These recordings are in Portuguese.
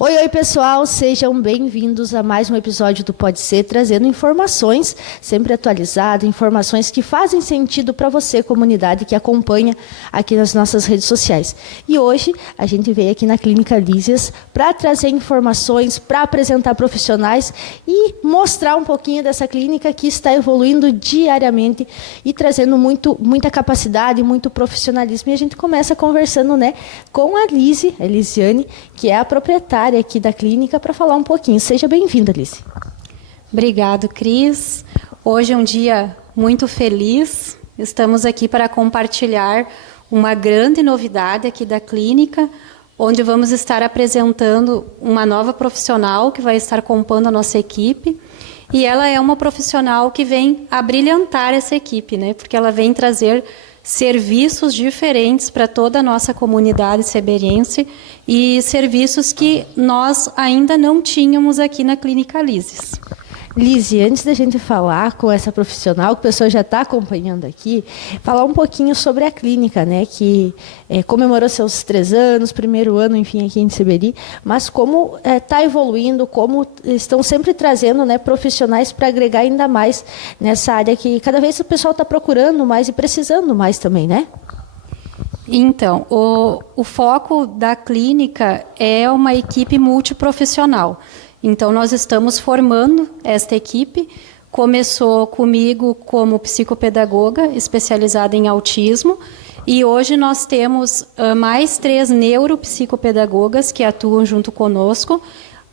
Oi, oi, pessoal, sejam bem-vindos a mais um episódio do Pode Ser, trazendo informações sempre atualizadas, informações que fazem sentido para você, comunidade que acompanha aqui nas nossas redes sociais. E hoje a gente veio aqui na Clínica Lísias para trazer informações, para apresentar profissionais e mostrar um pouquinho dessa clínica que está evoluindo diariamente e trazendo muita capacidade, muito profissionalismo. E a gente começa conversando, com a Lisiane, que é a proprietária aqui da clínica, para falar um pouquinho. Seja bem-vinda, Alice. Obrigado, Cris. Hoje é um dia muito feliz. Estamos aqui para compartilhar uma grande novidade aqui da clínica, onde vamos estar apresentando uma nova profissional que vai estar compondo a nossa equipe. E ela é uma profissional que vem abrilhantar essa equipe, porque ela vem trazer serviços diferentes para toda a nossa comunidade seberiense e serviços que nós ainda não tínhamos aqui na Clínica Lísias. Lise, antes da gente falar com essa profissional, que o pessoal já está acompanhando aqui, falar um pouquinho sobre a clínica, que comemorou seus 3 anos, primeiro ano, enfim, aqui em Seberi, mas como está evoluindo, como estão sempre trazendo profissionais para agregar ainda mais nessa área que cada vez o pessoal está procurando mais e precisando mais também, né? Então, o foco da clínica é uma equipe multiprofissional. Então, nós estamos formando esta equipe. Começou comigo como psicopedagoga, especializada em autismo, e hoje nós temos mais 3 neuropsicopedagogas que atuam junto conosco,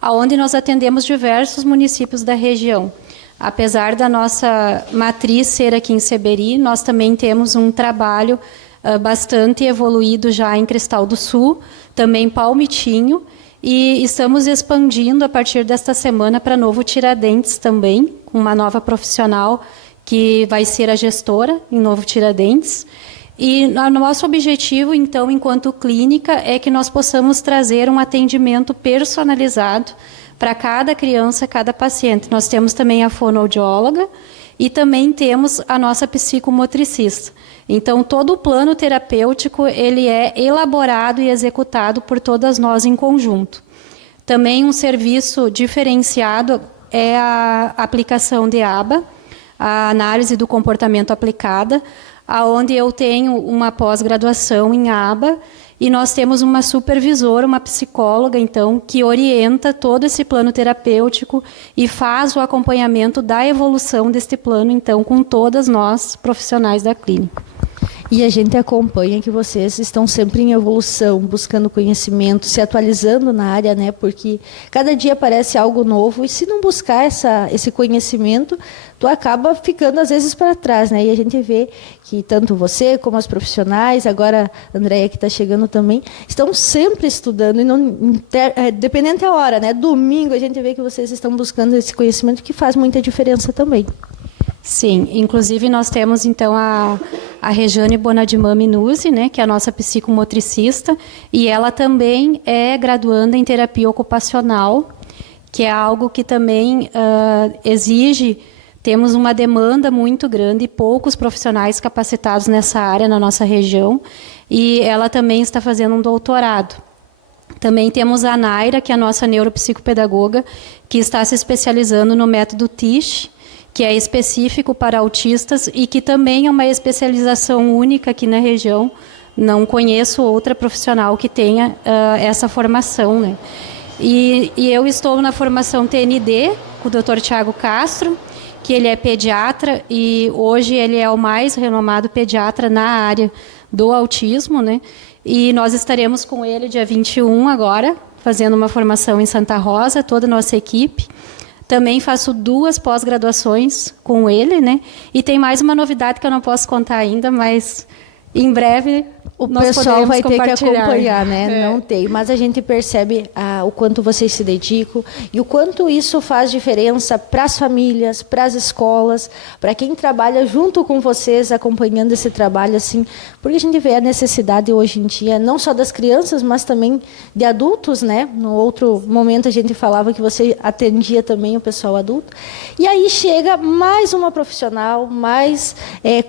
onde nós atendemos diversos municípios da região. Apesar da nossa matriz ser aqui em Seberi, nós também temos um trabalho bastante evoluído já em Cristal do Sul, também Palmitinho, e estamos expandindo a partir desta semana para Novo Tiradentes também, com uma nova profissional que vai ser a gestora em Novo Tiradentes. E o nosso objetivo, então, enquanto clínica, é que nós possamos trazer um atendimento personalizado para cada criança, cada paciente. Nós temos também a fonoaudióloga e também temos a nossa psicomotricista. Então, todo o plano terapêutico ele é elaborado e executado por todas nós em conjunto. Também um serviço diferenciado é a aplicação de ABA, a análise do comportamento aplicada, onde eu tenho uma pós-graduação em ABA, e nós temos uma supervisora, uma psicóloga, então, que orienta todo esse plano terapêutico e faz o acompanhamento da evolução deste plano, então, com todas nós, profissionais da clínica. E a gente acompanha que vocês estão sempre em evolução, buscando conhecimento, se atualizando na área, porque cada dia aparece algo novo e se não buscar esse conhecimento, tu acaba ficando às vezes para trás, E a gente vê que tanto você como as profissionais, agora a Andréia que está chegando também, estão sempre estudando e dependendo da hora, Domingo a gente vê que vocês estão buscando esse conhecimento que faz muita diferença também. Sim, inclusive nós temos então a Rejane Bonadimã Minuzzi, que é a nossa psicomotricista, e ela também é graduanda em terapia ocupacional, que é algo que também exige, temos uma demanda muito grande e poucos profissionais capacitados nessa área na nossa região, e ela também está fazendo um doutorado. Também temos a Naira, que é a nossa neuropsicopedagoga, que está se especializando no método TISH, que é específico para autistas e que também é uma especialização única aqui na região. Não conheço outra profissional que tenha essa formação. E eu estou na formação TND com o Dr. Tiago Castro, que ele é pediatra e hoje ele é o mais renomado pediatra na área do autismo. E nós estaremos com ele dia 21 agora, fazendo uma formação em Santa Rosa, toda a nossa equipe. Também faço 2 pós-graduações com ele, E tem mais uma novidade que eu não posso contar ainda, mas em breve o pessoal vai ter que acompanhar, É. Não tem, mas a gente percebe o quanto vocês se dedicam e o quanto isso faz diferença para as famílias, para as escolas, para quem trabalha junto com vocês, acompanhando esse trabalho, assim, porque a gente vê a necessidade hoje em dia, não só das crianças, mas também de adultos, No outro momento a gente falava que você atendia também o pessoal adulto. E aí chega mais uma profissional, mais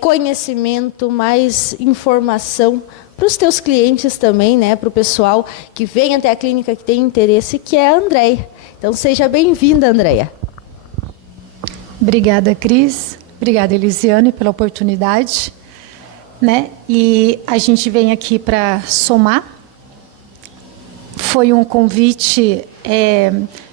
conhecimento, mais informação para os teus clientes também, né, para o pessoal que vem até a clínica, que tem interesse, que é a Andréia. Então, seja bem-vinda, Andréia. Obrigada, Cris. Obrigada, Elisiane, pela oportunidade. Né? E a gente vem aqui para somar. Foi um convite,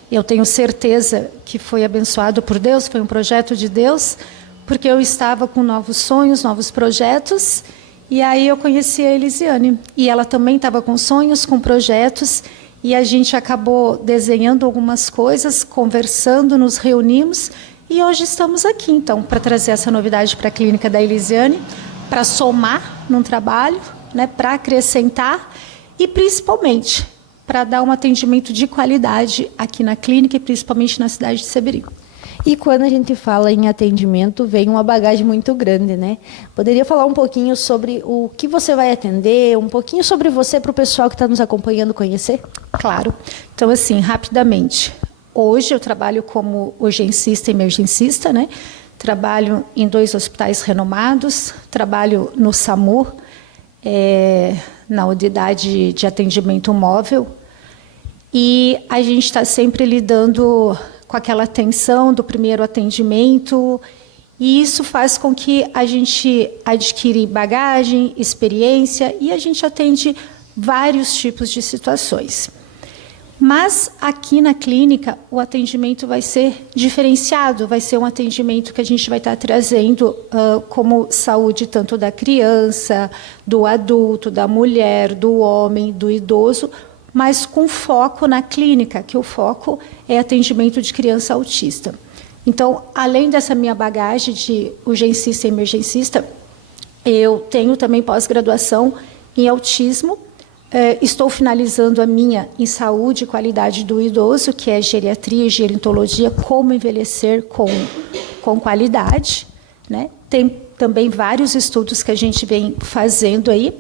eu tenho certeza que foi abençoado por Deus, foi um projeto de Deus, porque eu estava com novos sonhos, novos projetos, e aí eu conheci a Elisiane. E ela também estava com sonhos, com projetos, e a gente acabou desenhando algumas coisas, conversando, nos reunimos, e hoje estamos aqui, então, para trazer essa novidade para a clínica da Elisiane, para somar num trabalho, né, para acrescentar e, principalmente, para dar um atendimento de qualidade aqui na clínica e principalmente na cidade de Seberi. E quando a gente fala em atendimento, vem uma bagagem muito grande, né? Poderia falar um pouquinho sobre o que você vai atender, um pouquinho sobre você para o pessoal que está nos acompanhando conhecer? Claro. Então, assim, rapidamente. Hoje eu trabalho como urgencista e emergencista, né? Trabalho em 2 hospitais renomados, trabalho no SAMU, na unidade de atendimento móvel, e a gente está sempre lidando com aquela tensão do primeiro atendimento, e isso faz com que a gente adquire bagagem, experiência, e a gente atende vários tipos de situações. Mas aqui na clínica o atendimento vai ser diferenciado, vai ser um atendimento que a gente vai estar trazendo como saúde tanto da criança, do adulto, da mulher, do homem, do idoso, mas com foco na clínica, que o foco é atendimento de criança autista. Então, além dessa minha bagagem de urgencista e emergencista, eu tenho também pós-graduação em autismo. Estou finalizando a minha em saúde e qualidade do idoso, que é geriatria e gerontologia, como envelhecer com qualidade, né? Tem também vários estudos que a gente vem fazendo aí,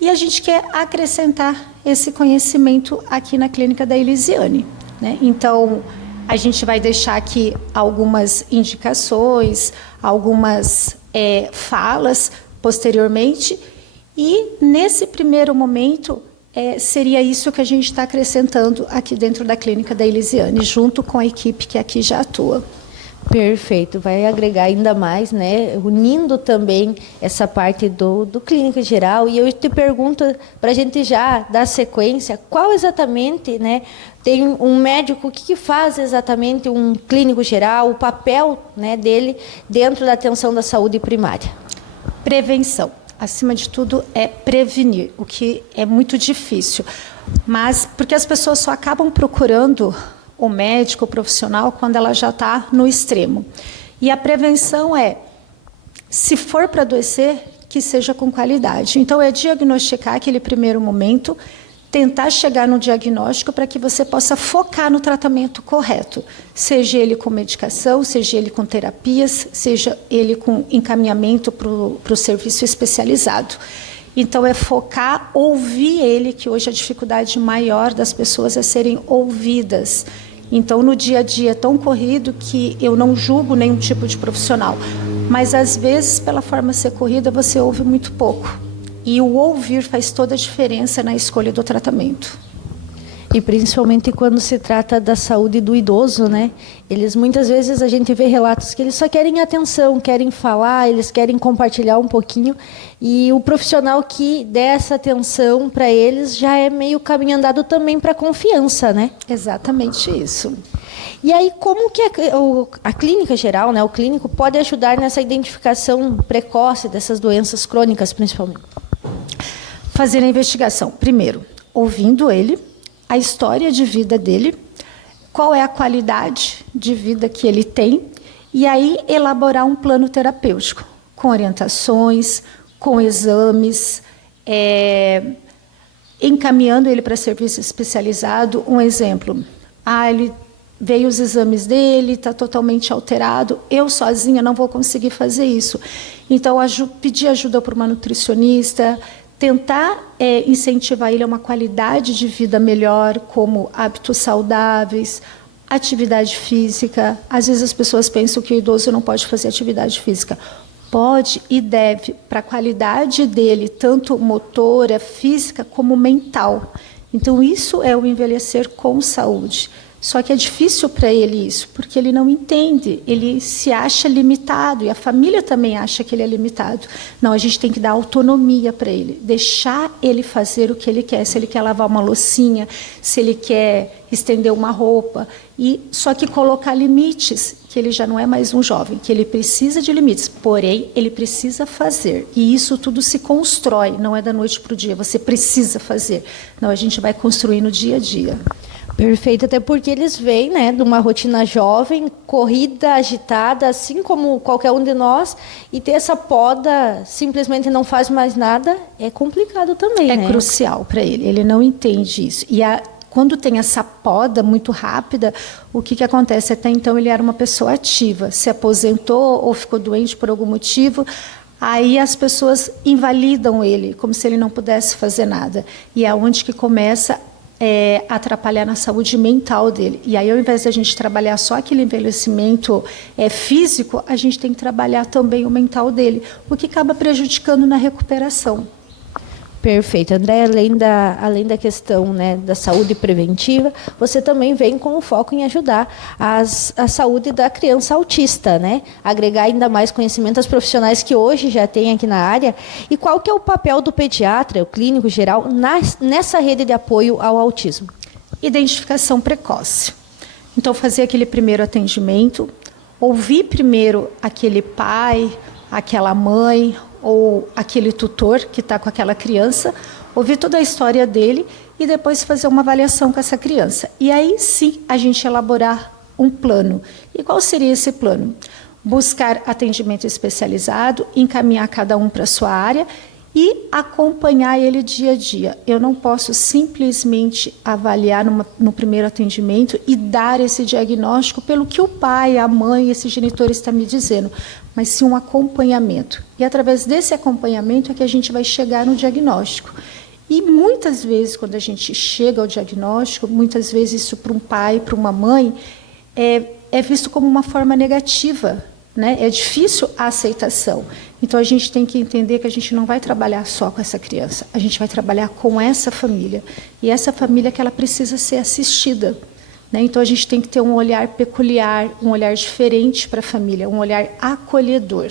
e a gente quer acrescentar esse conhecimento aqui na clínica da Elisiane, né? Então, a gente vai deixar aqui algumas indicações, algumas falas posteriormente, e nesse primeiro momento seria isso que a gente está acrescentando aqui dentro da clínica da Elisiane, junto com a equipe que aqui já atua. Perfeito, vai agregar ainda mais, né? Unindo também essa parte do clínica geral. E eu te pergunto, para a gente já dar sequência, qual exatamente, né? Tem um médico, o que faz exatamente um clínico geral, o papel, né, dele dentro da atenção da saúde primária? Prevenção. Acima de tudo, é prevenir, o que é muito difícil. Mas porque as pessoas só acabam procurando o médico, o profissional, quando ela já está no extremo. E a prevenção se for para adoecer, que seja com qualidade. Então, é diagnosticar aquele primeiro momento, tentar chegar no diagnóstico para que você possa focar no tratamento correto, seja ele com medicação, seja ele com terapias, seja ele com encaminhamento para o serviço especializado. Então, é focar, ouvir ele, que hoje a dificuldade maior das pessoas é serem ouvidas. Então, no dia a dia é tão corrido que eu não julgo nenhum tipo de profissional, mas às vezes, pela forma de ser corrida, você ouve muito pouco. E o ouvir faz toda a diferença na escolha do tratamento. E principalmente quando se trata da saúde do idoso, né? Eles, muitas vezes, a gente vê relatos que eles só querem atenção, querem falar, eles querem compartilhar um pouquinho. E o profissional que der essa atenção para eles já é meio caminho andado também para a confiança, né? Exatamente isso. E aí, como que a clínica geral, né, o clínico, pode ajudar nessa identificação precoce dessas doenças crônicas, principalmente? Fazer a investigação. Primeiro, ouvindo ele, a história de vida dele, qual é a qualidade de vida que ele tem, e aí elaborar um plano terapêutico, com orientações, com exames, encaminhando ele para serviço especializado. Um exemplo, ele veio os exames dele, está totalmente alterado, eu sozinha não vou conseguir fazer isso. Então, pedir ajuda para uma nutricionista, tentar incentivar ele a uma qualidade de vida melhor, como hábitos saudáveis, atividade física. Às vezes as pessoas pensam que o idoso não pode fazer atividade física. Pode e deve, para a qualidade dele, tanto motora, física, como mental. Então, isso é o envelhecer com saúde. Só que é difícil para ele isso, porque ele não entende, ele se acha limitado, e a família também acha que ele é limitado. Não, a gente tem que dar autonomia para ele, deixar ele fazer o que ele quer, se ele quer lavar uma loucinha, se ele quer estender uma roupa, e só que colocar limites, que ele já não é mais um jovem, que ele precisa de limites, porém, ele precisa fazer. E isso tudo se constrói, não é da noite para o dia, você precisa fazer. Não, a gente vai construir no dia a dia. Perfeito, até porque eles vêm, né, de uma rotina jovem, corrida, agitada, assim como qualquer um de nós, e ter essa poda, simplesmente não faz mais nada, é complicado também, né? É crucial para ele, ele não entende isso. E quando tem essa poda muito rápida, o que acontece? Até então ele era uma pessoa ativa, se aposentou ou ficou doente por algum motivo, aí as pessoas invalidam ele, como se ele não pudesse fazer nada. E é onde que começa atrapalhar na saúde mental dele. E aí, ao invés de a gente trabalhar só aquele envelhecimento físico, a gente tem que trabalhar também o mental dele, o que acaba prejudicando na recuperação. Perfeito. André, além da questão, né, da saúde preventiva, você também vem com o foco em ajudar a saúde da criança autista, né? Agregar ainda mais conhecimento aos profissionais que hoje já tem aqui na área. E qual que é o papel do pediatra, o clínico geral, nessa rede de apoio ao autismo? Identificação precoce. Então, fazer aquele primeiro atendimento, ouvir primeiro aquele pai, aquela mãe, ou aquele tutor que está com aquela criança, ouvir toda a história dele e depois fazer uma avaliação com essa criança. E aí sim a gente elaborar um plano. E qual seria esse plano? Buscar atendimento especializado, encaminhar cada um para a sua área e acompanhar ele dia a dia. Eu não posso simplesmente avaliar no primeiro atendimento e dar esse diagnóstico pelo que o pai, a mãe, esse genitor está me dizendo, mas sim um acompanhamento. E através desse acompanhamento é que a gente vai chegar no diagnóstico. E muitas vezes, quando a gente chega ao diagnóstico, muitas vezes isso para um pai, para uma mãe, é visto como uma forma negativa, né? É difícil a aceitação. Então, a gente tem que entender que a gente não vai trabalhar só com essa criança, a gente vai trabalhar com essa família. E essa família que ela precisa ser assistida. Né? Então, a gente tem que ter um olhar peculiar, um olhar diferente para a família, um olhar acolhedor.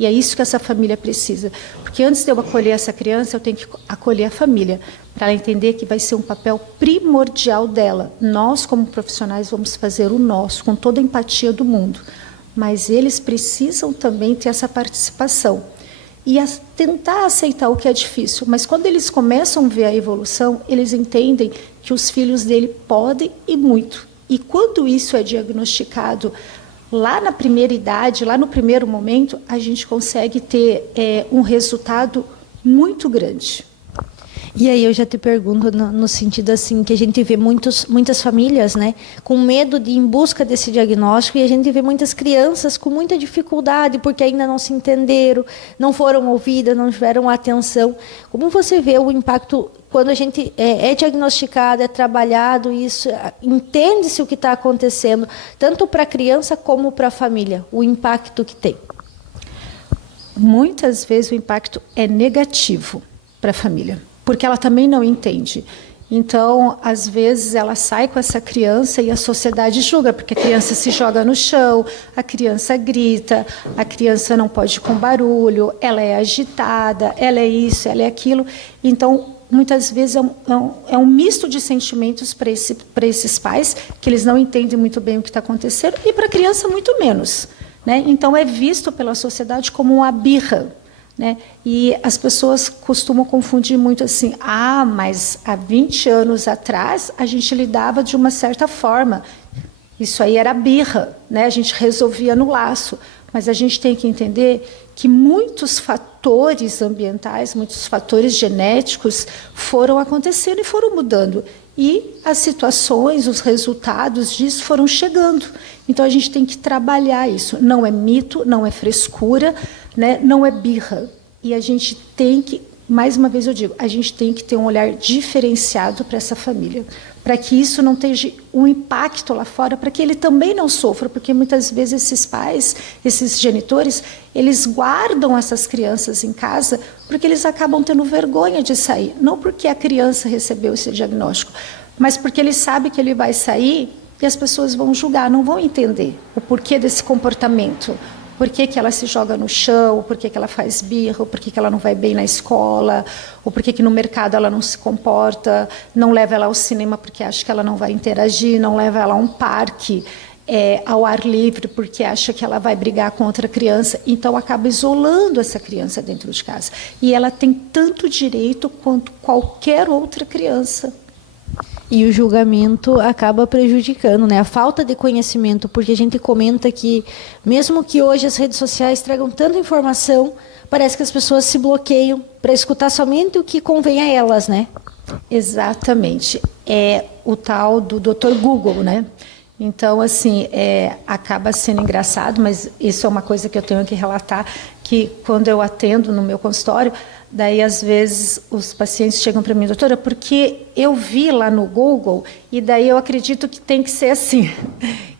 E é isso que essa família precisa. Porque antes de eu acolher essa criança, eu tenho que acolher a família, para ela entender que vai ser um papel primordial dela. Nós, como profissionais, vamos fazer o nosso, com toda a empatia do mundo. Mas eles precisam também ter essa participação. E tentar aceitar o que é difícil. Mas quando eles começam a ver a evolução, eles entendem que os filhos dele podem e muito. E quando isso é diagnosticado lá na primeira idade, lá no primeiro momento, a gente consegue ter um resultado muito grande. E aí eu já te pergunto no sentido assim, que a gente vê muitas famílias, né, com medo de ir em busca desse diagnóstico, e a gente vê muitas crianças com muita dificuldade, porque ainda não se entenderam, não foram ouvidas, não tiveram atenção. Como você vê o impacto quando a gente é diagnosticado, é trabalhado, isso, entende-se o que está acontecendo, tanto para a criança como para a família, o impacto que tem? Muitas vezes o impacto é negativo para a família, porque ela também não entende. Então, às vezes, ela sai com essa criança e a sociedade julga, porque a criança se joga no chão, a criança grita, a criança não pode ir com barulho, ela é agitada, ela é isso, ela é aquilo. Então, muitas vezes é um misto de sentimentos para esses pais, que eles não entendem muito bem o que está acontecendo, e para a criança muito menos. Né? Então, é visto pela sociedade como uma birra. Né? E as pessoas costumam confundir muito assim, mas há 20 anos atrás a gente lidava de uma certa forma, isso aí era birra, né? A gente resolvia no laço, mas a gente tem que entender que muitos fatores ambientais, muitos fatores genéticos foram acontecendo e foram mudando, e as situações, os resultados disso foram chegando. Então a gente tem que trabalhar isso, não é mito, não é frescura, né? Não é birra, e a gente tem que mais uma vez eu digo, a gente tem que ter um olhar diferenciado para essa família, para que isso não tenha um impacto lá fora, para que ele também não sofra, porque muitas vezes esses pais, esses genitores, eles guardam essas crianças em casa porque eles acabam tendo vergonha de sair, não porque a criança recebeu esse diagnóstico, mas porque ele sabe que ele vai sair e as pessoas vão julgar, não vão entender o porquê desse comportamento. Por que ela se joga no chão, por que ela faz birra, por que ela não vai bem na escola, ou por que no mercado ela não se comporta, não leva ela ao cinema porque acha que ela não vai interagir, não leva ela a um parque ao ar livre porque acha que ela vai brigar com outra criança. Então, acaba isolando essa criança dentro de casa. E ela tem tanto direito quanto qualquer outra criança. E o julgamento acaba prejudicando, né? A falta de conhecimento, porque a gente comenta que, mesmo que hoje as redes sociais tragam tanta informação, parece que as pessoas se bloqueiam para escutar somente o que convém a elas, né? Exatamente. É o tal do Dr. Google, né? Então, assim, acaba sendo engraçado, mas isso é uma coisa que eu tenho que relatar, que quando eu atendo no meu consultório, daí, às vezes, os pacientes chegam para mim, doutora, porque eu vi lá no Google e daí eu acredito que tem que ser assim.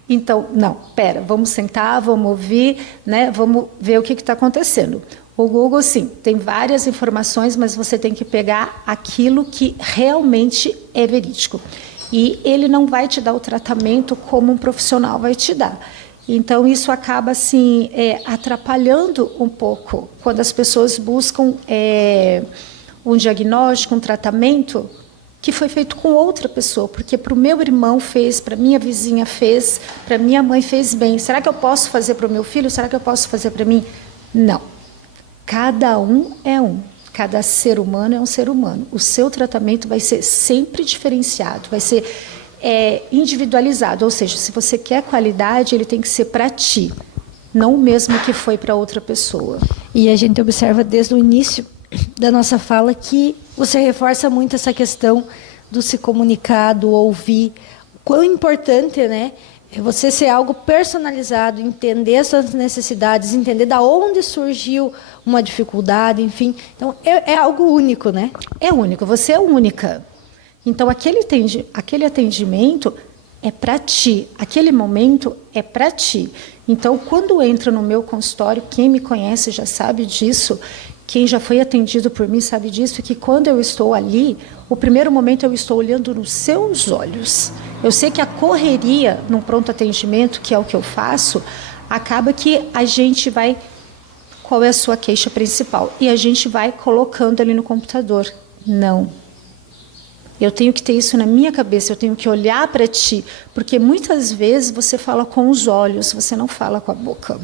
Então, não, pera, vamos sentar, vamos ouvir, né? Vamos ver o que está acontecendo. O Google, sim, tem várias informações, mas você tem que pegar aquilo que realmente é verídico. E ele não vai te dar o tratamento como um profissional vai te dar. Então, isso acaba assim, atrapalhando um pouco quando as pessoas buscam um diagnóstico, um tratamento que foi feito com outra pessoa, porque para o meu irmão fez, para a minha vizinha fez, para a minha mãe fez bem. Será que eu posso fazer para o meu filho? Será que eu posso fazer para mim? Não. Cada um é um. Cada ser humano é um ser humano. O seu tratamento vai ser sempre diferenciado, vai ser individualizado, ou seja, se você quer qualidade, ele tem que ser para ti, não o mesmo que foi para outra pessoa. E a gente observa desde o início da nossa fala que você reforça muito essa questão do se comunicar, do ouvir, quão importante, né? Você ser algo personalizado, entender suas necessidades, entender da onde surgiu uma dificuldade, enfim. Então, é algo único, né? É único, você é única. Então, aquele atendimento é para ti, aquele momento é para ti. Então, quando entra no meu consultório, quem me conhece já sabe disso, quem já foi atendido por mim sabe disso, que quando eu estou ali, o primeiro momento eu estou olhando nos seus olhos. Eu sei que a correria num pronto atendimento, que é o que eu faço, acaba que a gente vai... Qual é a sua queixa principal? E a gente vai colocando ali no computador. Não. Eu tenho que ter isso na minha cabeça, eu tenho que olhar para ti, porque muitas vezes você fala com os olhos, você não fala com a boca.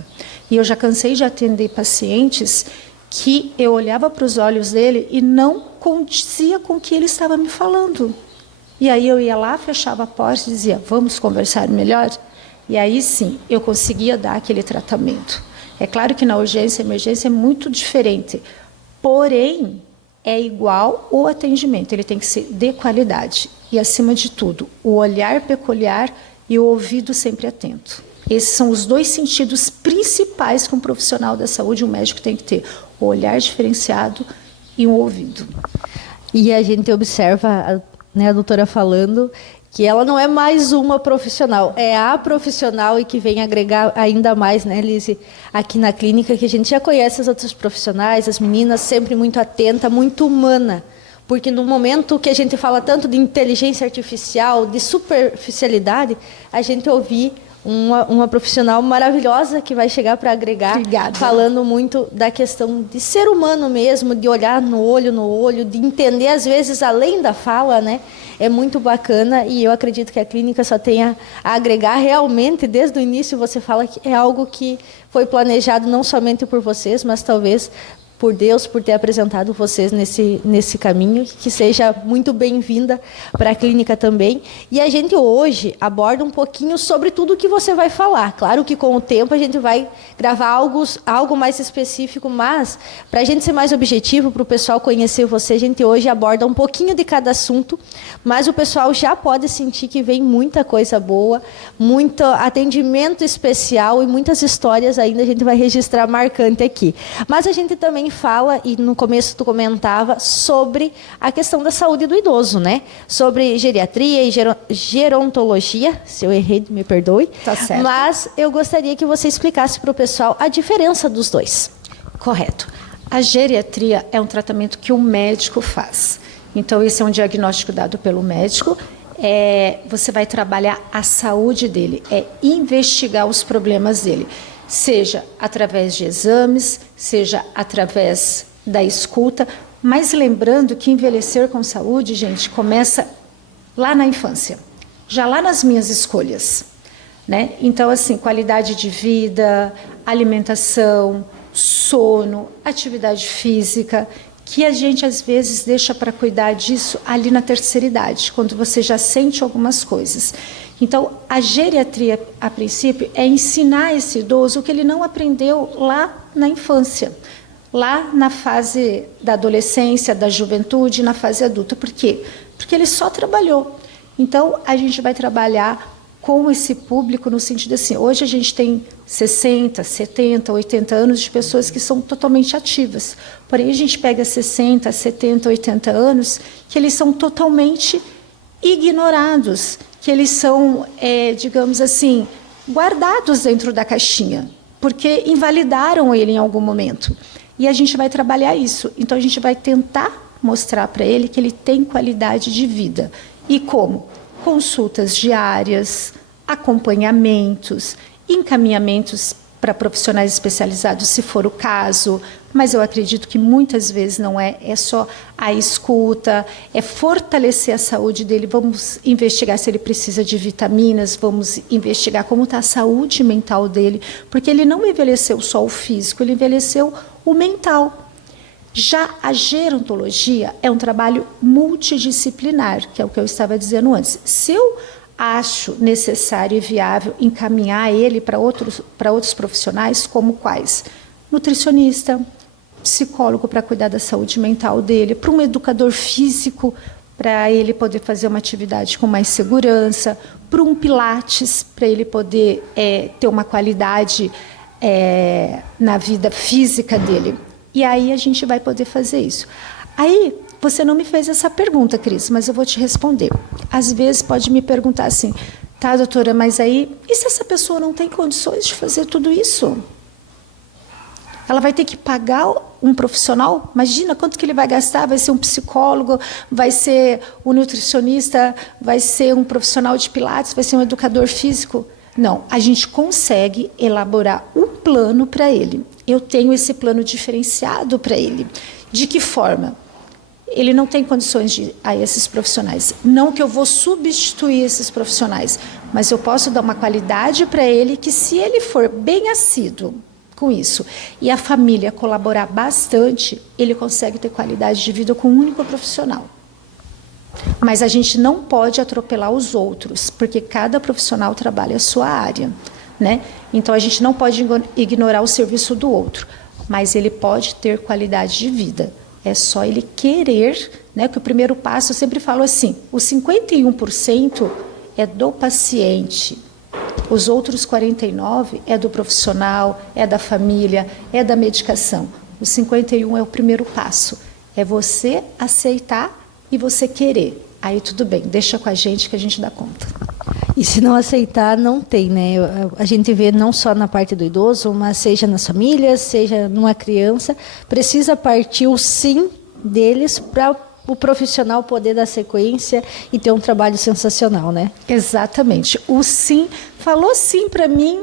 E eu já cansei de atender pacientes que eu olhava para os olhos dele e não condizia com o que ele estava me falando. E aí eu ia lá, fechava a porta e dizia, vamos conversar melhor? E aí sim, eu conseguia dar aquele tratamento. É claro que na urgência e emergência é muito diferente, porém, é igual o atendimento, ele tem que ser de qualidade. E, acima de tudo, o olhar peculiar e o ouvido sempre atento. Esses são os dois sentidos principais que um profissional da saúde, um médico, tem que ter. O olhar diferenciado e um ouvido. E a gente observa, né, a doutora falando que ela não é mais uma profissional, é a profissional e que vem agregar ainda mais, né, Lise, aqui na clínica, que a gente já conhece as outras profissionais, as meninas sempre muito atenta, muito humana, porque no momento que a gente fala tanto de inteligência artificial, de superficialidade, a gente ouvir uma profissional maravilhosa que vai chegar para agregar. Obrigada. Falando muito da questão de ser humano mesmo, de olhar no olho, de entender às vezes além da fala, né? É muito bacana e eu acredito que a clínica só tenha a agregar realmente. Desde o início você fala que é algo que foi planejado não somente por vocês, mas talvez por Deus, por ter apresentado vocês nesse caminho, que seja muito bem-vinda para a clínica também. E a gente hoje aborda um pouquinho sobre tudo o que você vai falar. Claro que com o tempo a gente vai gravar algo mais específico, mas para a gente ser mais objetivo, para o pessoal conhecer você, a gente hoje aborda um pouquinho de cada assunto, mas o pessoal já pode sentir que vem muita coisa boa, muito atendimento especial e muitas histórias ainda a gente vai registrar marcante aqui. Mas a gente também me fala, e no começo tu comentava, sobre a questão da saúde do idoso, né? Sobre geriatria e gerontologia. Se eu errei, me perdoe. Tá certo. Mas eu gostaria que você explicasse para o pessoal a diferença dos dois. Correto. A geriatria é um tratamento que o médico faz. Então, esse é um diagnóstico dado pelo médico. Você vai trabalhar a saúde dele, investigar os problemas dele, seja através de exames, seja através da escuta, mas lembrando que envelhecer com saúde, gente, começa lá na infância, já lá nas minhas escolhas, né? Então, assim, qualidade de vida, alimentação, sono, atividade física, que a gente às vezes deixa para cuidar disso ali na terceira idade, quando você já sente algumas coisas. Então, a geriatria, a princípio, é ensinar esse idoso o que ele não aprendeu lá na infância, lá na fase da adolescência, da juventude, na fase adulta. Por quê? Porque ele só trabalhou. Então, a gente vai trabalhar com esse público no sentido assim, hoje a gente tem 60, 70, 80 anos de pessoas que são totalmente ativas. Porém, a gente pega 60, 70, 80 anos que eles são totalmente ignorados, que eles são, digamos assim, guardados dentro da caixinha, porque invalidaram ele em algum momento. E a gente vai trabalhar isso. Então, a gente vai tentar mostrar para ele que ele tem qualidade de vida. E como? Consultas diárias, acompanhamentos, encaminhamentos para profissionais especializados, se for o caso, mas eu acredito que muitas vezes não é só a escuta, é fortalecer a saúde dele, vamos investigar se ele precisa de vitaminas, vamos investigar como está a saúde mental dele, porque ele não envelheceu só o físico, ele envelheceu o mental. Já a gerontologia é um trabalho multidisciplinar, que é o que eu estava dizendo antes. Se eu acho necessário e viável encaminhar ele para outros profissionais, como quais? Nutricionista, psicólogo para cuidar da saúde mental dele, para um educador físico, para ele poder fazer uma atividade com mais segurança, para um pilates, para ele poder ter uma qualidade na vida física dele. E aí a gente vai poder fazer isso. Aí, você não me fez essa pergunta, Cris, mas eu vou te responder. Às vezes pode me perguntar assim, tá, doutora, mas aí, e se essa pessoa não tem condições de fazer tudo isso? Ela vai ter que pagar um profissional? Imagina quanto que ele vai gastar, vai ser um psicólogo, vai ser um nutricionista, vai ser um profissional de pilates, vai ser um educador físico? Não, a gente consegue elaborar um plano para ele. Eu tenho esse plano diferenciado para ele. De que forma? Ele não tem condições de ir a esses profissionais. Não que eu vou substituir esses profissionais, mas eu posso dar uma qualidade para ele que, se ele for bem assíduo com isso e a família colaborar bastante, ele consegue ter qualidade de vida com um único profissional. Mas a gente não pode atropelar os outros, porque cada profissional trabalha a sua área, né? Então, a gente não pode ignorar o serviço do outro, mas ele pode ter qualidade de vida. É só ele querer, né? Que o primeiro passo, eu sempre falo assim, os 51% é do paciente, os outros 49% é do profissional, é da família, é da medicação. O 51% é o primeiro passo, é você aceitar e você querer. Aí tudo bem, deixa com a gente que a gente dá conta. E se não aceitar, não tem, né? A gente vê não só na parte do idoso, mas seja nas famílias, seja numa criança, precisa partir o sim deles para o profissional poder dar sequência e ter um trabalho sensacional, né? Exatamente. O sim, falou sim para mim,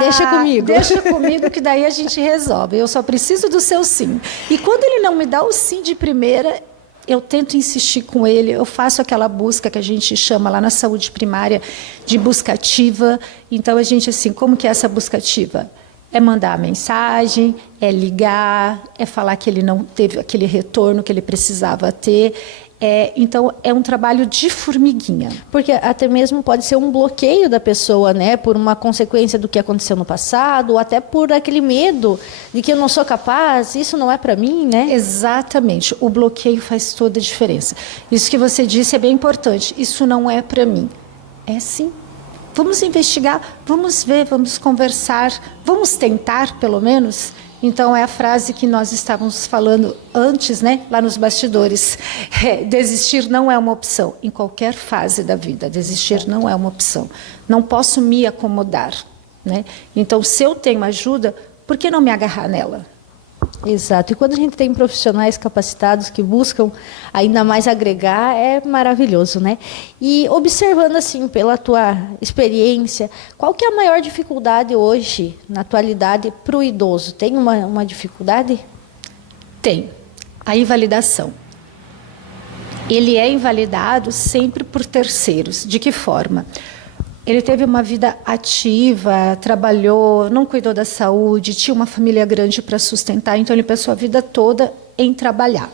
deixa comigo. Deixa comigo que daí a gente resolve. Eu só preciso do seu sim. E quando ele não me dá o sim de primeira, eu tento insistir com ele, eu faço aquela busca que a gente chama lá na saúde primária de busca ativa. Então, a gente, assim, como que é essa busca ativa? É mandar a mensagem, é ligar, é falar que ele não teve aquele retorno que ele precisava ter. Então, é um trabalho de formiguinha. Porque até mesmo pode ser um bloqueio da pessoa, né? Por uma consequência do que aconteceu no passado, ou até por aquele medo de que eu não sou capaz, isso não é para mim, né? Exatamente. O bloqueio faz toda a diferença. Isso que você disse é bem importante. Isso não é para mim. É sim. Vamos investigar, vamos ver, vamos conversar, vamos tentar, pelo menos. Então, é a frase que nós estávamos falando antes, né, lá nos bastidores. Desistir não é uma opção, em qualquer fase da vida. Desistir não é uma opção. Não posso me acomodar, né? Então, se eu tenho ajuda, por que não me agarrar nela? Exato. E quando a gente tem profissionais capacitados que buscam ainda mais agregar, é maravilhoso, né? E observando assim, pela tua experiência, qual que é a maior dificuldade hoje, na atualidade, para o idoso? Tem uma dificuldade? Tem. A invalidação. Ele é invalidado sempre por terceiros. De que forma? Ele teve uma vida ativa, trabalhou, não cuidou da saúde, tinha uma família grande para sustentar, então ele passou a vida toda em trabalhar.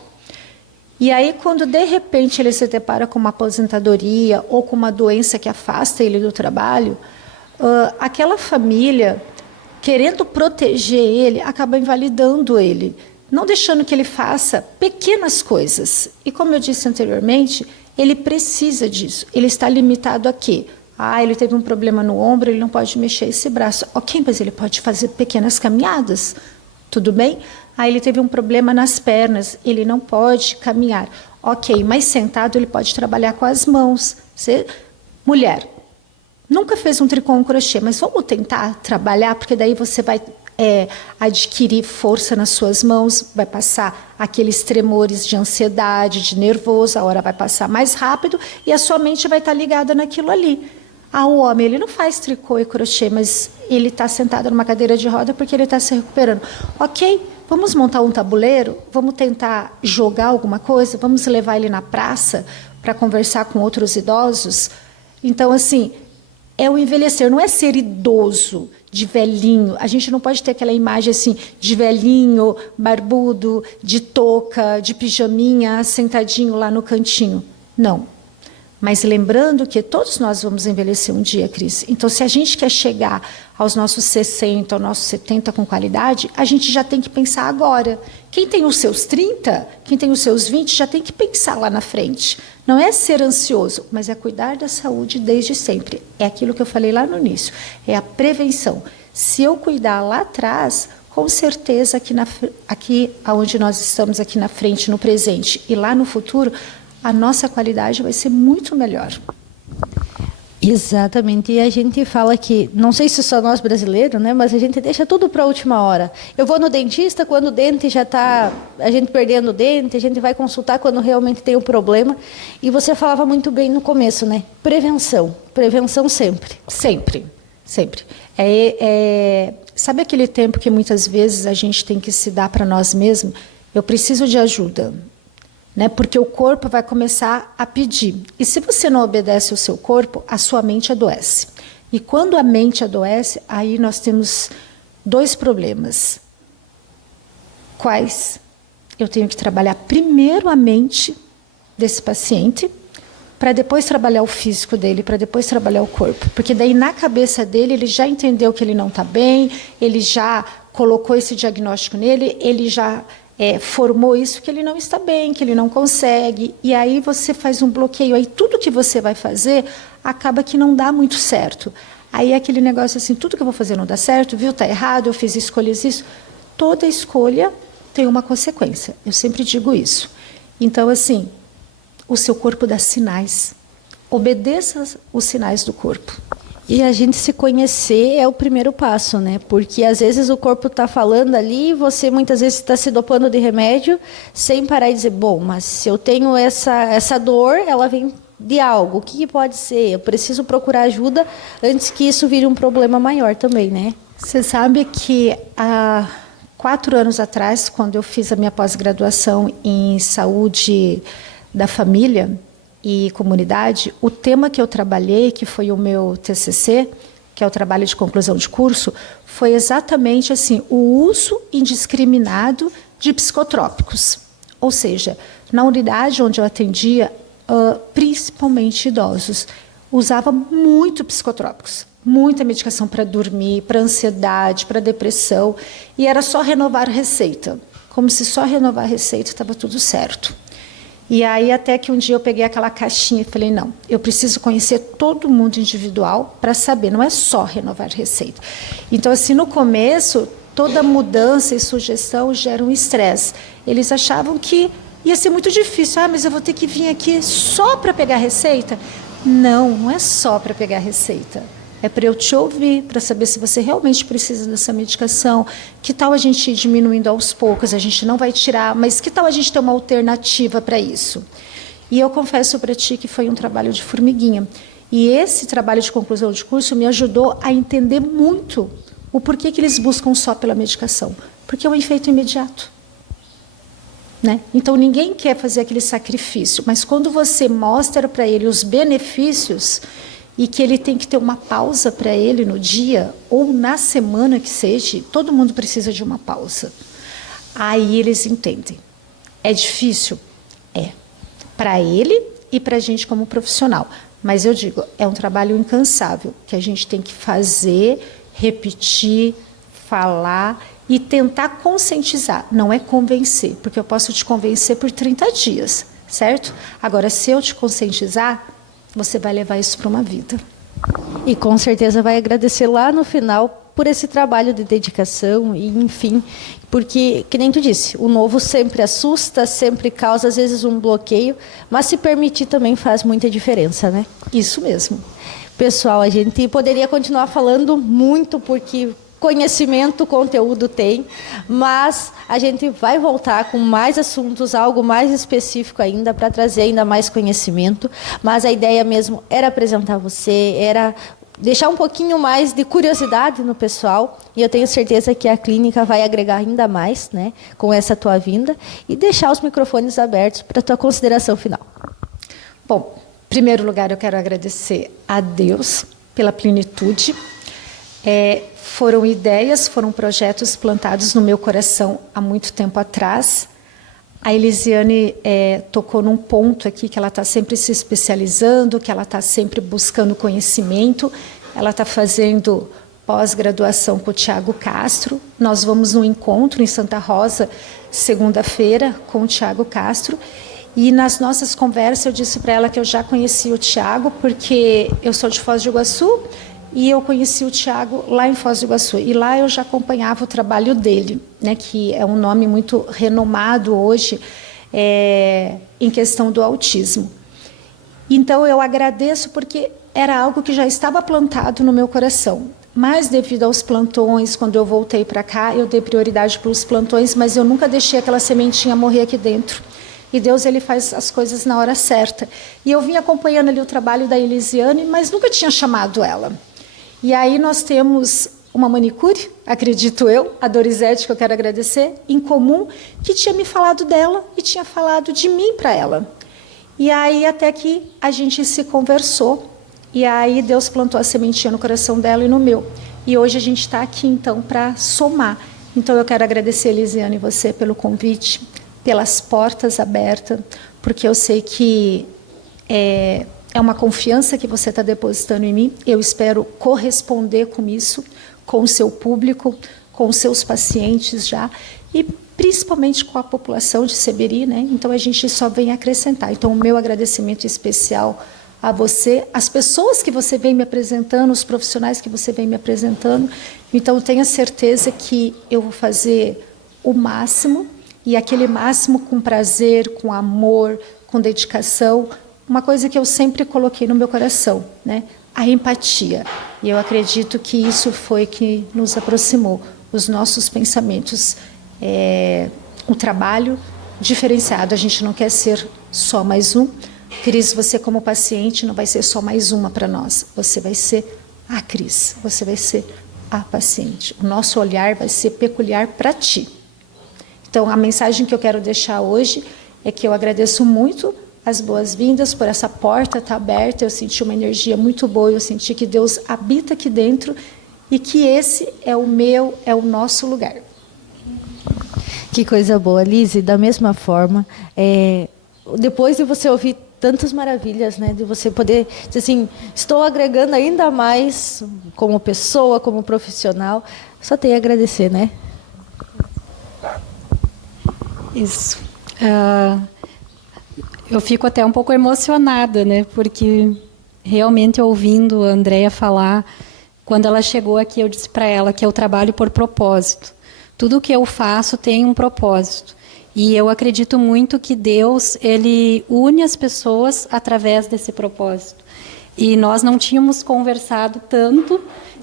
E aí, quando de repente ele se depara com uma aposentadoria ou com uma doença que afasta ele do trabalho, aquela família, querendo proteger ele, acaba invalidando ele, não deixando que ele faça pequenas coisas. E como eu disse anteriormente, ele precisa disso. Ele está limitado a quê? Ele teve um problema no ombro, ele não pode mexer esse braço. Ok, mas ele pode fazer pequenas caminhadas, tudo bem? Ele teve um problema nas pernas, ele não pode caminhar. Ok, mas sentado ele pode trabalhar com as mãos. Mulher, nunca fez um tricô ou um crochê, mas vamos tentar trabalhar, porque daí você vai adquirir força nas suas mãos, vai passar aqueles tremores de ansiedade, de nervoso, a hora vai passar mais rápido e a sua mente vai estar ligada naquilo ali. O homem, ele não faz tricô e crochê, mas ele está sentado numa cadeira de roda porque ele está se recuperando. Ok, vamos montar um tabuleiro, vamos tentar jogar alguma coisa, vamos levar ele na praça para conversar com outros idosos. Então, assim, é o envelhecer, não é ser idoso, de velhinho. A gente não pode ter aquela imagem assim, de velhinho, barbudo, de touca, de pijaminha, sentadinho lá no cantinho. Não. Mas lembrando que todos nós vamos envelhecer um dia, Cris. Então, se a gente quer chegar aos nossos 60, aos nossos 70 com qualidade, a gente já tem que pensar agora. Quem tem os seus 30, quem tem os seus 20, já tem que pensar lá na frente. Não é ser ansioso, mas é cuidar da saúde desde sempre. É aquilo que eu falei lá no início, é a prevenção. Se eu cuidar lá atrás, com certeza aqui onde nós estamos aqui na frente, no presente e lá no futuro, a nossa qualidade vai ser muito melhor. Exatamente, e a gente fala que, não sei se só nós brasileiros, né, mas a gente deixa tudo para a última hora. Eu vou no dentista quando o dente já está, a gente perdendo o dente, a gente vai consultar quando realmente tem um problema. E você falava muito bem no começo, né? Prevenção sempre. Sempre, sempre. Sabe aquele tempo que muitas vezes a gente tem que se dar para nós mesmos? Eu preciso de ajuda. Né? Porque o corpo vai começar a pedir. E se você não obedece ao seu corpo, a sua mente adoece. E quando a mente adoece, aí nós temos dois problemas. Quais? Eu tenho que trabalhar primeiro a mente desse paciente, para depois trabalhar o físico dele, para depois trabalhar o corpo. Porque daí na cabeça dele, ele já entendeu que ele não está bem, ele já colocou esse diagnóstico nele, ele já formou isso que ele não está bem, que ele não consegue, e aí você faz um bloqueio, aí tudo que você vai fazer acaba que não dá muito certo. Aí é aquele negócio assim, tudo que eu vou fazer não dá certo, viu, está errado, eu fiz escolhas isso. Toda escolha tem uma consequência, eu sempre digo isso. Então, assim, o seu corpo dá sinais, obedeça os sinais do corpo. E a gente se conhecer é o primeiro passo, né? Porque às vezes o corpo está falando ali e você muitas vezes está se dopando de remédio sem parar e dizer, bom, mas se eu tenho essa dor, ela vem de algo. O que pode ser? Eu preciso procurar ajuda antes que isso vire um problema maior também, né? Você sabe que há 4 anos atrás, quando eu fiz a minha pós-graduação em saúde da família e comunidade, o tema que eu trabalhei, que foi o meu TCC, que é o trabalho de conclusão de curso, foi exatamente assim, o uso indiscriminado de psicotrópicos. Ou seja, na unidade onde eu atendia, principalmente idosos, usava muito psicotrópicos, muita medicação para dormir, para ansiedade, para depressão, e era só renovar a receita, como se só renovar a receita estava tudo certo. E aí até que um dia eu peguei aquela caixinha e falei, não, eu preciso conhecer todo mundo individual para saber, não é só renovar receita. Então, assim, no começo, toda mudança e sugestão gera um estresse. Eles achavam que ia ser muito difícil. Mas eu vou ter que vir aqui só para pegar receita? Não, não é só para pegar receita. É para eu te ouvir, para saber se você realmente precisa dessa medicação. Que tal a gente ir diminuindo aos poucos? A gente não vai tirar, mas que tal a gente ter uma alternativa para isso? E eu confesso para ti que foi um trabalho de formiguinha. E esse trabalho de conclusão de curso me ajudou a entender muito o porquê que eles buscam só pela medicação. Porque é um efeito imediato. Né? Então, ninguém quer fazer aquele sacrifício. Mas quando você mostra para ele os benefícios e que ele tem que ter uma pausa para ele no dia ou na semana que seja, todo mundo precisa de uma pausa. Aí eles entendem. É difícil? É. Para ele e para a gente como profissional. Mas eu digo, é um trabalho incansável, que a gente tem que fazer, repetir, falar e tentar conscientizar. Não é convencer, porque eu posso te convencer por 30 dias, certo? Agora, se eu te conscientizar, você vai levar isso para uma vida. E com certeza vai agradecer lá no final por esse trabalho de dedicação e, enfim, porque, que nem tu disse, o novo sempre assusta, sempre causa, às vezes, um bloqueio, mas se permitir também faz muita diferença, né? Isso mesmo. Pessoal, a gente poderia continuar falando muito, porque conhecimento, conteúdo tem, mas a gente vai voltar com mais assuntos, algo mais específico ainda, para trazer ainda mais conhecimento, mas a ideia mesmo era apresentar você, era deixar um pouquinho mais de curiosidade no pessoal, e eu tenho certeza que a clínica vai agregar ainda mais, né, com essa tua vinda, e deixar os microfones abertos para a tua consideração final. Bom, em primeiro lugar, eu quero agradecer a Deus pela plenitude. Foram ideias, foram projetos plantados no meu coração há muito tempo atrás. A Elisiane tocou num ponto aqui que ela está sempre se especializando, que ela está sempre buscando conhecimento. Ela está fazendo pós-graduação com o Tiago Castro. Nós vamos num encontro em Santa Rosa, segunda-feira, com o Tiago Castro. E nas nossas conversas eu disse para ela que eu já conhecia o Tiago, porque eu sou de Foz do Iguaçu, e eu conheci o Tiago lá em Foz do Iguaçu. E lá eu já acompanhava o trabalho dele, né, que é um nome muito renomado hoje em questão do autismo. Então eu agradeço porque era algo que já estava plantado no meu coração. Mas devido aos plantões, quando eu voltei para cá, eu dei prioridade para os plantões, mas eu nunca deixei aquela sementinha morrer aqui dentro. E Deus, ele faz as coisas na hora certa. E eu vim acompanhando ali o trabalho da Elisiane, mas nunca tinha chamado ela. E aí nós temos uma manicure, acredito eu, a Dorizete, que eu quero agradecer, em comum, que tinha me falado dela e tinha falado de mim para ela. E aí até que a gente se conversou, e aí Deus plantou a sementinha no coração dela e no meu. E hoje a gente está aqui, então, para somar. Então eu quero agradecer, Elisiane, você pelo convite, pelas portas abertas, porque eu sei que é uma confiança que você está depositando em mim. Eu espero corresponder com isso, com o seu público, com os seus pacientes já, e principalmente com a população de Seberi, né? Então a gente só vem acrescentar. Então o meu agradecimento especial a você, as pessoas que você vem me apresentando, os profissionais que você vem me apresentando. Então tenha certeza que eu vou fazer o máximo, e aquele máximo com prazer, com amor, com dedicação. Uma coisa que eu sempre coloquei no meu coração, né? A empatia. E eu acredito que isso foi que nos aproximou, os nossos pensamentos. Um trabalho diferenciado. A gente não quer ser só mais um. Cris, você como paciente não vai ser só mais uma para nós. Você vai ser a Cris, você vai ser a paciente. O nosso olhar vai ser peculiar para ti. Então, a mensagem que eu quero deixar hoje é que eu agradeço muito as boas-vindas por essa porta estar aberta. Eu senti uma energia muito boa, eu senti que Deus habita aqui dentro e que esse é o nosso lugar. Que coisa boa, Lise. Da mesma forma, depois de você ouvir tantas maravilhas, né, de você poder dizer assim, estou agregando ainda mais como pessoa, como profissional, só tenho a agradecer, né? Isso. Eu fico até um pouco emocionada, né? Porque realmente ouvindo a Andréia falar, quando ela chegou aqui, eu disse para ela que eu trabalho por propósito. Tudo que eu faço tem um propósito. E eu acredito muito que Deus, ele une as pessoas através desse propósito. E nós não tínhamos conversado tanto,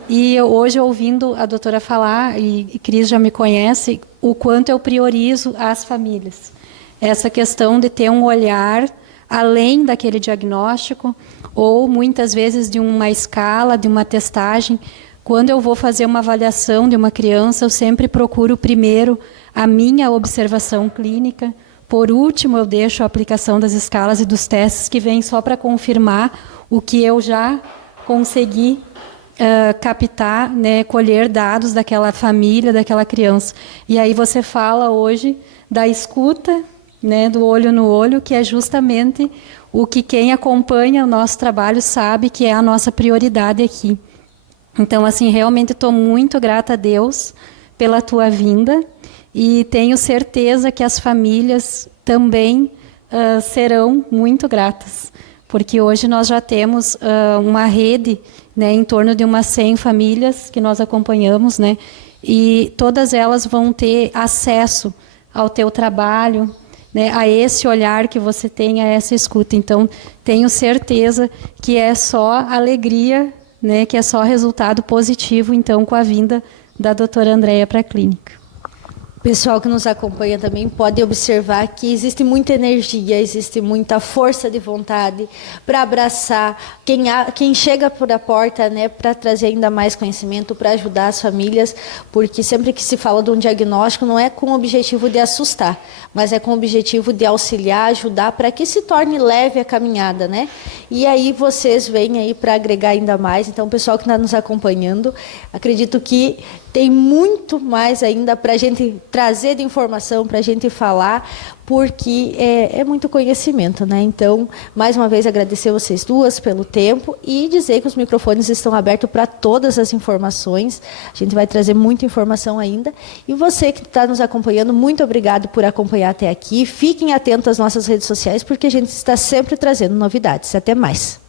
e hoje ouvindo a doutora falar, e Cris já me conhece, o quanto eu priorizo as famílias. Essa questão de ter um olhar além daquele diagnóstico, ou muitas vezes de uma escala, de uma testagem. Quando eu vou fazer uma avaliação de uma criança, eu sempre procuro primeiro a minha observação clínica. Por último, eu deixo a aplicação das escalas e dos testes que vêm só para confirmar o que eu já consegui captar, né, colher dados daquela família, daquela criança. E aí você fala hoje da escuta, né, do olho no olho, que é justamente o que quem acompanha o nosso trabalho sabe que é a nossa prioridade aqui. Então, assim, realmente estou muito grata a Deus pela tua vinda e tenho certeza que as famílias também serão muito gratas, porque hoje nós já temos uma rede, né, em torno de umas 100 famílias que nós acompanhamos, né, e todas elas vão ter acesso ao teu trabalho, né, a esse olhar que você tem, a essa escuta. Então, tenho certeza que é só alegria, né, que é só resultado positivo, então, com a vinda da doutora Andréia para a clínica. O pessoal que nos acompanha também pode observar que existe muita energia, existe muita força de vontade para abraçar quem chega por a porta, né, para trazer ainda mais conhecimento, para ajudar as famílias, porque sempre que se fala de um diagnóstico não é com o objetivo de assustar, mas é com o objetivo de auxiliar, ajudar para que se torne leve a caminhada, né? E aí vocês vêm aí para agregar ainda mais. Então, o pessoal que está nos acompanhando, acredito que tem muito mais ainda para a gente trazer de informação, para a gente falar, porque é muito conhecimento, né? Então, mais uma vez, agradecer vocês duas pelo tempo e dizer que os microfones estão abertos para todas as informações. A gente vai trazer muita informação ainda. E você que está nos acompanhando, muito obrigado por acompanhar até aqui. Fiquem atentos às nossas redes sociais, porque a gente está sempre trazendo novidades. Até mais.